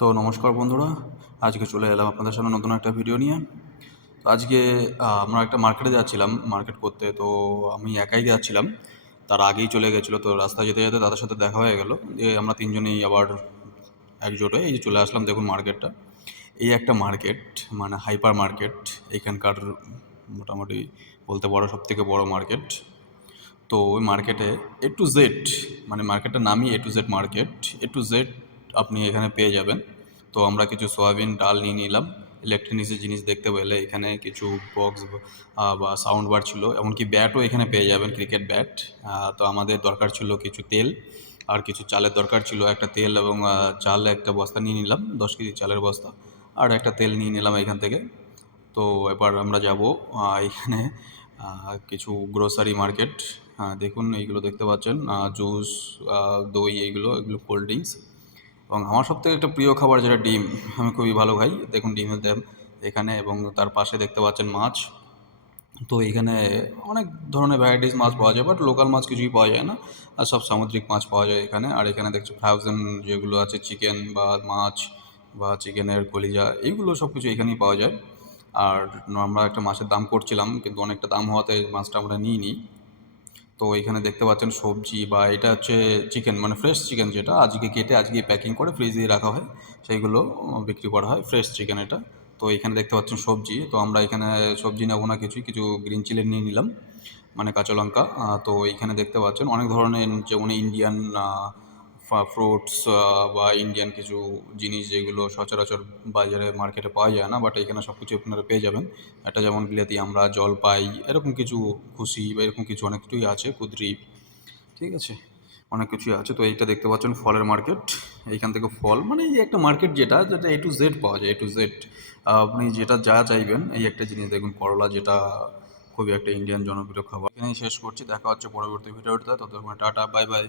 তো নমস্কার বন্ধুরা, আজকে চলে এলাম আপনাদের সামনে নতুন একটা ভিডিও নিয়ে। তো আজকে আমরা একটা মার্কেটে যাচ্ছিলাম মার্কেট করতে। তো আমি একাই যাচ্ছিলাম, তার আগেই চলে গেছিলো। তো রাস্তায় যেতে যেতে তাদের সাথে দেখা হয়ে গেল, দিয়ে আমরা তিনজনেই আবার একজোট হয়ে এই যে চলে আসলাম। দেখুন মার্কেটটা, এই একটা মার্কেট, মানে হাইপার মার্কেট এইখানকার, মোটামুটি বলতে পারো সব থেকে বড়ো মার্কেট। তো ওই মার্কেটে এ টু জেড, মানে মার্কেটটার নামই এ to Z market. A to Z আপনি এখানে পেয়ে যাবেন। তো আমরা কিছু সয়াবিন, ডাল নিয়ে নিলাম। ইলেকট্রনিক্সের জিনিস দেখতে পেলে এখানে কিছু বক্স বা সাউন্ড বার ছিল, এমনকি ব্যাটও এখানে পেয়ে যাবেন, ক্রিকেট ব্যাট। তো আমাদের দরকার ছিল কিছু তেল আর কিছু চালের দরকার ছিল। একটা তেল এবং চাল একটা বস্তা নিয়ে নিলাম, 10 কেজি চালের বস্তা, আর একটা তেল নিয়ে নিলাম এখান থেকে। তো এবার আমরা যাব এখানে কিছু গ্রোসারি মার্কেট। দেখুন এইগুলো দেখতে পাচ্ছেন, জুস, দই, এগুলো কোল্ড ড্রিঙ্কস। এবং আমার সবথেকে একটা প্রিয় খাবার যেটা ডিম, আমি খুবই ভালো খাই। দেখুন ডিমের দাম এখানে, এবং তার পাশে দেখতে পাচ্ছেন মাছ। তো এইখানে অনেক ধরনের ভ্যারাইটিস মাছ পাওয়া যায়, বাট লোকাল মাছ কিছুই পাওয়া যায় না, আর সব সামুদ্রিক মাছ পাওয়া যায় এখানে। আর এখানে দেখছি ফ্রোজেন যেগুলো আছে, চিকেন বা মাছ বা চিকেনের কলিজা, এইগুলো সব কিছু এখানেই পাওয়া যায়। আর আমরা একটা মাছের দাম করছিলাম, কিন্তু অনেকটা দাম হওয়াতে মাছটা আমরা নিই। তো এখানে দেখতে পাচ্ছেন সবজি, বা এটা হচ্ছে চিকেন, মানে ফ্রেশ চিকেন, যেটা আজকে কেটে আজকে প্যাকিং করে ফ্রিজে রাখা হয়, সেইগুলো বিক্রি করা হয়, ফ্রেশ চিকেন এটা। তো এখানে দেখতে পাচ্ছেন সবজি। তো আমরা এখানে সবজি নেবো না, কিছু গ্রিন চিলি নিয়ে নিলাম, মানে কাঁচা লঙ্কা। তো এইখানে দেখতে পাচ্ছেন অনেক ধরনের, যেমন ইন্ডিয়ান ফ্রুটস বা ইন্ডিয়ান কিছু জিনিস যেগুলো সচরাচর বাজারে মার্কেটে পাওয়া যায় না, বাট এখানে সব কিছু আপনারা পেয়ে যাবেন। একটা যেমন বিলাতি আমরা, জলপাই, এরকম কিছু, খুশি বা এরকম কিছু অনেক কিছুই আছে, কুদরি, ঠিক আছে, অনেক কিছুই আছে। তো এইটা দেখতে পাচ্ছেন ফলের মার্কেট। এইখান থেকে ফল, মানে এই একটা মার্কেট যেটা যেটা এ টু জেড পাওয়া যায়, এ টু জেড। আপনি যেটা যা চাইবেন, এই একটা জিনিস দেখুন, করলা, যেটা খুবই একটা ইন্ডিয়ান জনপ্রিয় খাবার। এখানেই শেষ করছি, দেখা হচ্ছে পরবর্তী ভিডিওতে। ততক্ষণ টাটা, বাই বাই।